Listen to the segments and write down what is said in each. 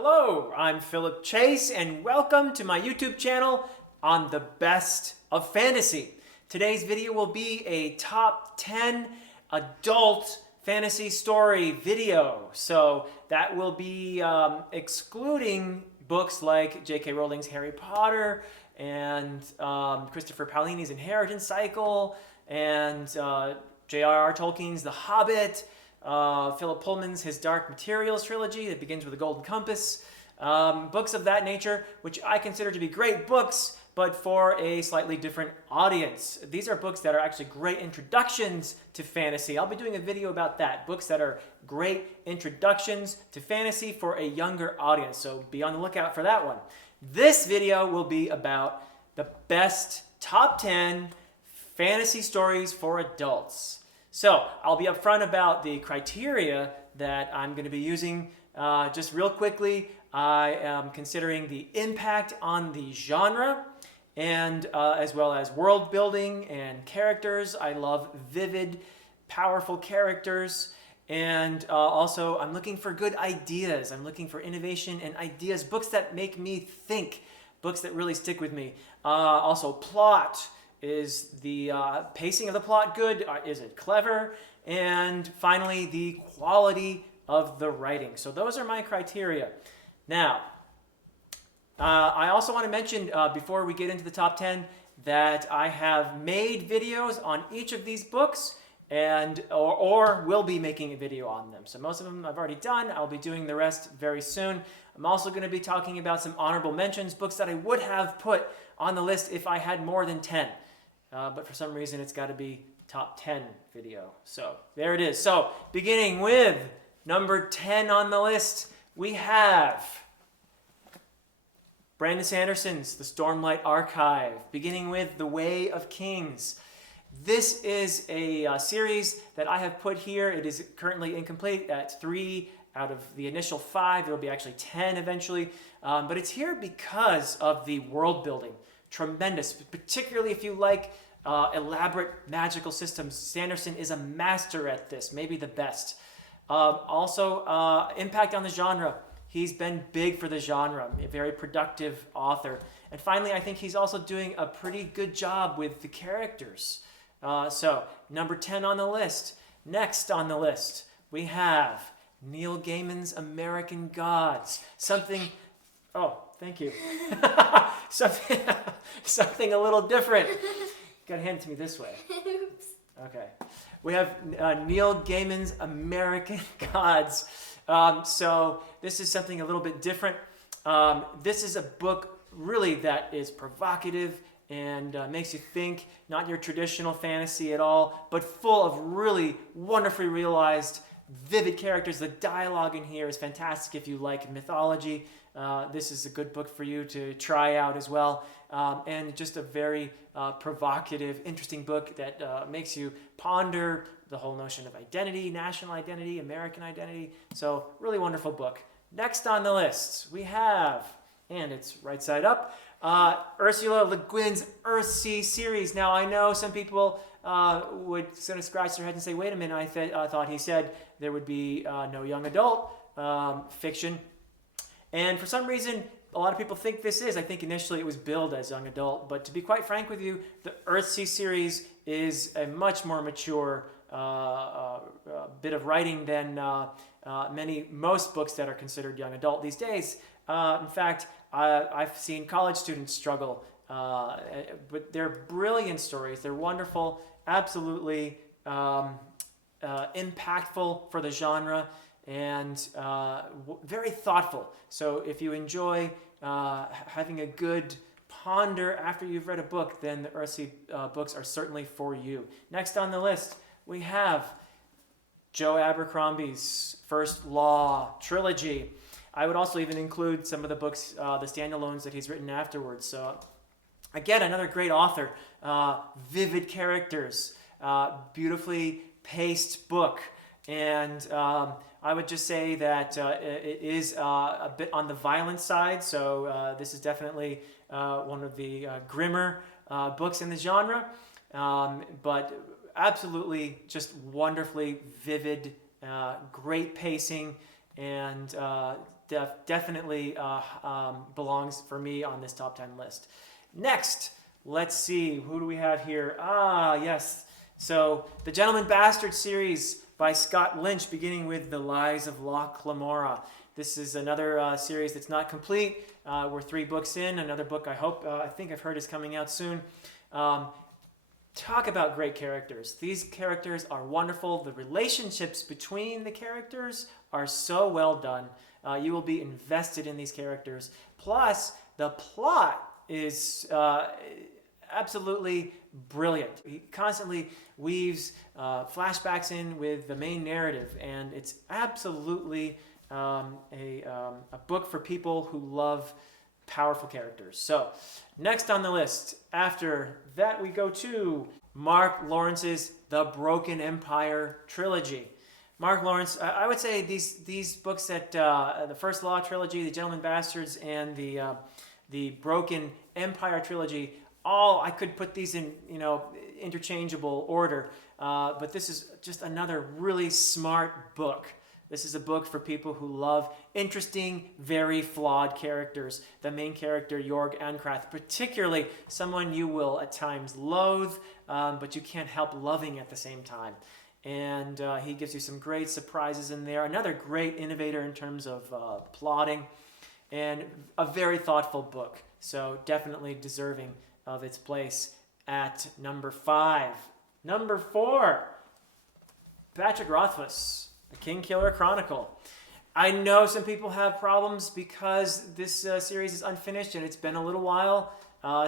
Hello, I'm Philip Chase, and welcome to my YouTube channel on the best of fantasy. Today's video will be a top 10 adult fantasy story video. So that will be excluding books like J.K. Rowling's Harry Potter and Christopher Paolini's Inheritance Cycle and J.R.R. Tolkien's The Hobbit, Philip Pullman's His Dark Materials trilogy that begins with a golden compass, books of that nature, which I consider to be great books, but for a slightly different audience. These are books that are actually great introductions to fantasy. I'll be doing a video about that, books that are great introductions to fantasy for a younger audience, so be on the lookout for that one. This video will be about the best top 10 fantasy stories for adults. So I'll be upfront about the criteria that I'm going to be using. Just real quickly, I am considering the impact on the genre and as well as world building and characters. I love vivid, powerful characters. And also I'm looking for good ideas. I'm looking for innovation and ideas, books that make me think, books that really stick with me. Also plot. Is the pacing of the plot good? Is it clever? And finally, the quality of the writing. So those are my criteria. Now, I also want to mention before we get into the top 10 that I have made videos on each of these books and or will be making a video on them. So most of them I've already done. I'll be doing the rest very soon. I'm also going to be talking about some honorable mentions, books that I would have put on the list if I had more than 10. But for some reason, it's got to be top 10 video. So there it is. So beginning with number 10 on the list, we have Brandon Sanderson's The Stormlight Archive, beginning with The Way of Kings. This is a series that I have put here. It is currently incomplete at 3 out of the initial 5. There will be actually 10 eventually. But it's here because of the world building. Tremendous, particularly if you like elaborate magical systems. Sanderson is a master at this, maybe the best. Also, impact on the genre. He's been big for the genre, a very productive author. And finally, I think he's also doing a pretty good job with the characters. So, number 10 on the list. Next on the list, we have Neil Gaiman's American Gods. Something... Oh, thank you. Something a little different. Gotta hand it to me this way. Oops. Okay. We have Neil Gaiman's American Gods. So this is something a little bit different. This is a book really that is provocative and makes you think, not your traditional fantasy at all, but full of really wonderfully realized, vivid characters. The dialogue in here is fantastic if you like mythology. This is a good book for you to try out as well. And just a very provocative, interesting book that makes you ponder the whole notion of identity, national identity, American identity. So really wonderful book. Next on the list, we have, and it's right side up, Ursula Le Guin's Earthsea series. Now I know some people would sort of scratch their head and say, wait a minute, I thought he said there would be no young adult fiction. And for some reason, a lot of people think this is. I think initially it was billed as young adult, but to be quite frank with you, the Earthsea series is a much more mature bit of writing than most books that are considered young adult these days. In fact, I've seen college students struggle, but they're brilliant stories. They're wonderful, absolutely impactful for the genre, and very thoughtful. So if you enjoy having a good ponder after you've read a book, then the Earthsea books are certainly for you. Next on the list, we have Joe Abercrombie's First Law trilogy. I would also even include some of the books, the standalones that he's written afterwards. So again, another great author. Vivid characters, beautifully paced book. And I would just say that it is a bit on the violent side, so this is definitely one of the grimmer books in the genre, but absolutely just wonderfully vivid, great pacing, and definitely belongs for me on this top 10 list. Next, let's see, who do we have here? Yes. So, the Gentleman Bastard series by Scott Lynch, beginning with The Lies of Loch Lamora. This is another series that's not complete. We're 3 books in. Another book I think I've heard is coming out soon. Talk about great characters. These characters are wonderful. The relationships between the characters are so well done. You will be invested in these characters. Plus, the plot is absolutely brilliant. He constantly weaves flashbacks in with the main narrative, and it's absolutely a book for people who love powerful characters. So, next on the list, after that we go to Mark Lawrence's The Broken Empire Trilogy. Mark Lawrence, I would say these books that the First Law Trilogy, The Gentleman Bastards, and the Broken Empire Trilogy, all I could put these in interchangeable order, but this is just another really smart book. This is a book for people who love interesting, very flawed characters. The main character, Jorg Ankrath, particularly someone you will at times loathe, but you can't help loving at the same time. And he gives you some great surprises in there. Another great innovator in terms of plotting, and a very thoughtful book. So definitely deserving of its place at number 5. Number 4, Patrick Rothfuss, The Kingkiller Chronicle. I know some people have problems because this series is unfinished, and it's been a little while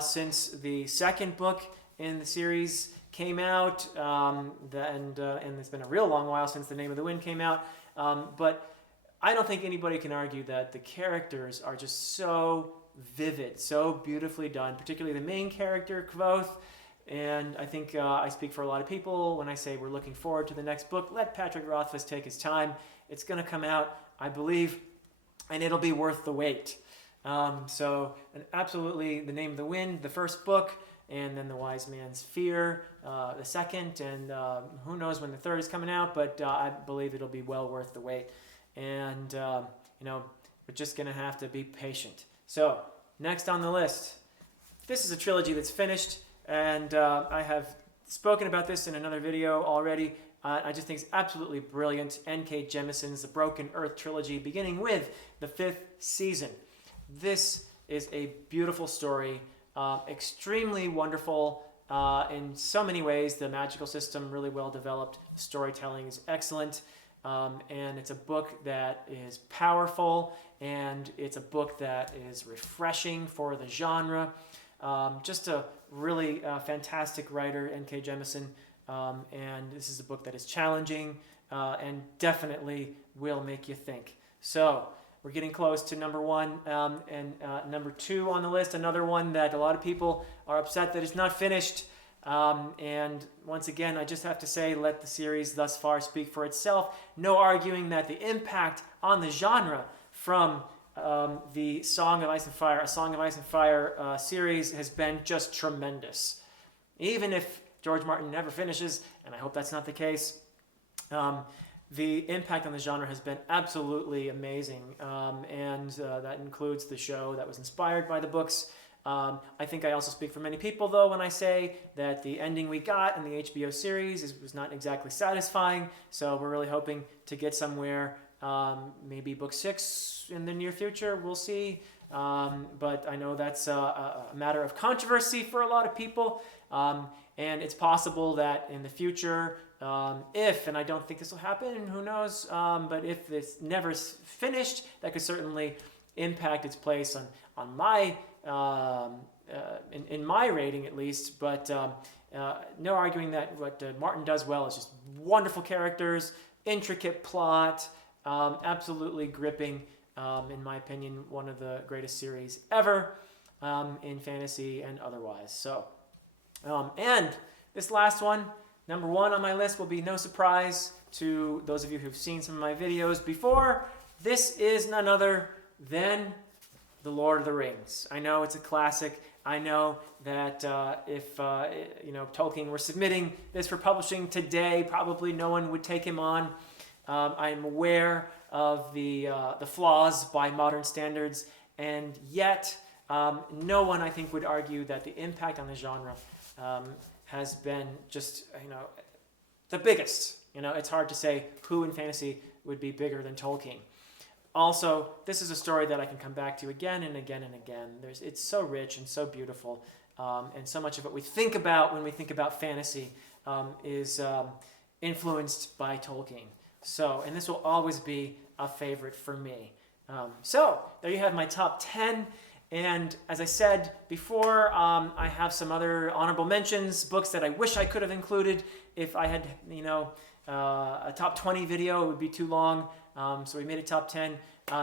since the second book in the series came out, and it's been a real long while since The Name of the Wind came out. But I don't think anybody can argue that the characters are just so vivid, so beautifully done, particularly the main character, Kvothe. And I think I speak for a lot of people when I say we're looking forward to the next book. Let Patrick Rothfuss take his time. It's going to come out, I believe, and it'll be worth the wait. And absolutely, The Name of the Wind, the first book, and then The Wise Man's Fear, the second, and who knows when the third is coming out, but I believe it'll be well worth the wait. And, we're just going to have to be patient. So, next on the list, this is a trilogy that's finished, and I have spoken about this in another video already. I just think it's absolutely brilliant. N.K. Jemisin's The Broken Earth Trilogy, beginning with the 5th season. This is a beautiful story, extremely wonderful in so many ways. The magical system really well developed. The storytelling is excellent. And it's a book that is powerful, and it's a book that is refreshing for the genre. Just a really fantastic writer, N.K. Jemisin, and this is a book that is challenging and definitely will make you think. So we're getting close to number 1 and number 2 on the list, another one that a lot of people are upset that it's not finished. And once again, I just have to say, let the series thus far speak for itself. No arguing that the impact on the genre from the Song of Ice and Fire, A Song of Ice and Fire series has been just tremendous. Even if George Martin never finishes, and I hope that's not the case, the impact on the genre has been absolutely amazing. And that includes the show that was inspired by the books. I think I also speak for many people, though, when I say that the ending we got in the HBO series was not exactly satisfying. So we're really hoping to get somewhere, maybe book 6 in the near future. We'll see. But I know that's a matter of controversy for a lot of people. And it's possible that in the future, if, and I don't think this will happen, who knows, but if it's never finished, that could certainly impact its place on my in my rating at least, but no arguing that what Martin does well is just wonderful characters, intricate plot, absolutely gripping, in my opinion, one of the greatest series ever in fantasy and otherwise. So, and this last one, number 1 on my list, will be no surprise to those of you who've seen some of my videos before. This is none other than The Lord of the Rings. I know it's a classic. I know that if Tolkien were submitting this for publishing today, probably no one would take him on. I'm aware of the flaws by modern standards, and yet no one, I think, would argue that the impact on the genre has been just, the biggest. It's hard to say who in fantasy would be bigger than Tolkien. Also, this is a story that I can come back to again and again and again. It's so rich and so beautiful, and so much of what we think about when we think about fantasy is influenced by Tolkien. So, and this will always be a favorite for me. So, there you have my top 10. And as I said before, I have some other honorable mentions, books that I wish I could have included. If I had, a top 20 video, it would be too long. So we made a top 10.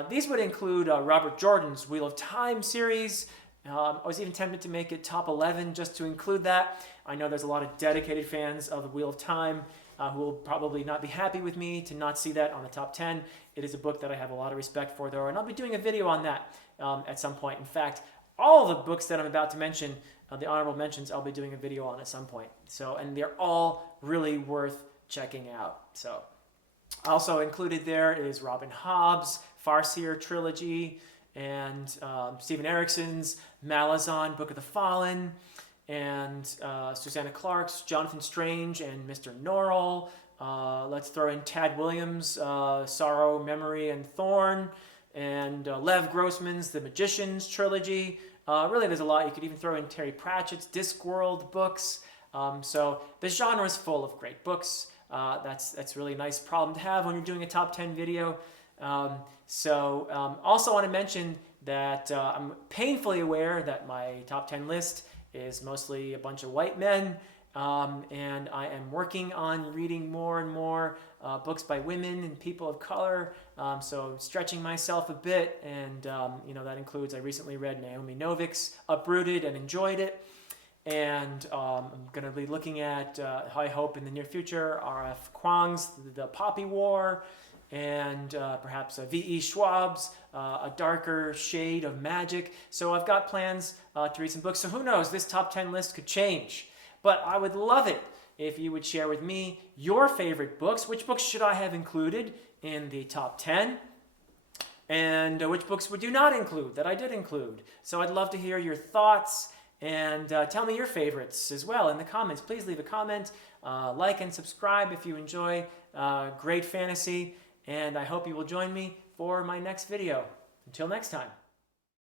These would include Robert Jordan's Wheel of Time series. I was even tempted to make it top 11 just to include that. I know there's a lot of dedicated fans of the Wheel of Time who will probably not be happy with me to not see that on the top 10. It is a book that I have a lot of respect for, though, and I'll be doing a video on that at some point. In fact, all the books that I'm about to mention, the honorable mentions, I'll be doing a video on at some point. So, and they're all really worth checking out. So, also included there is Robin Hobb's Farseer Trilogy, and Stephen Erickson's Malazan, Book of the Fallen, and Susanna Clarke's Jonathan Strange and Mr. Norrell. Let's throw in Tad Williams' Sorrow, Memory, and Thorn, and Lev Grossman's The Magician's Trilogy. Really, there's a lot. You could even throw in Terry Pratchett's Discworld books. So the genre is full of great books. That's really a nice problem to have when you're doing a top 10 video. Also want to mention that I'm painfully aware that my top 10 list is mostly a bunch of white men, and I am working on reading more and more books by women and people of color, so stretching myself a bit, and that includes, I recently read Naomi Novik's Uprooted and enjoyed it. And I'm going to be looking at, I hope in the near future, R.F. Kuang's The Poppy War, and perhaps V.E. Schwab's A Darker Shade of Magic. So I've got plans to read some books. So who knows, this top 10 list could change. But I would love it if you would share with me your favorite books. Which books should I have included in the top 10? And which books would you not include that I did include? So I'd love to hear your thoughts. And tell me your favorites as well in the comments. Please leave a comment, like and subscribe if you enjoy great fantasy. And I hope you will join me for my next video. Until next time.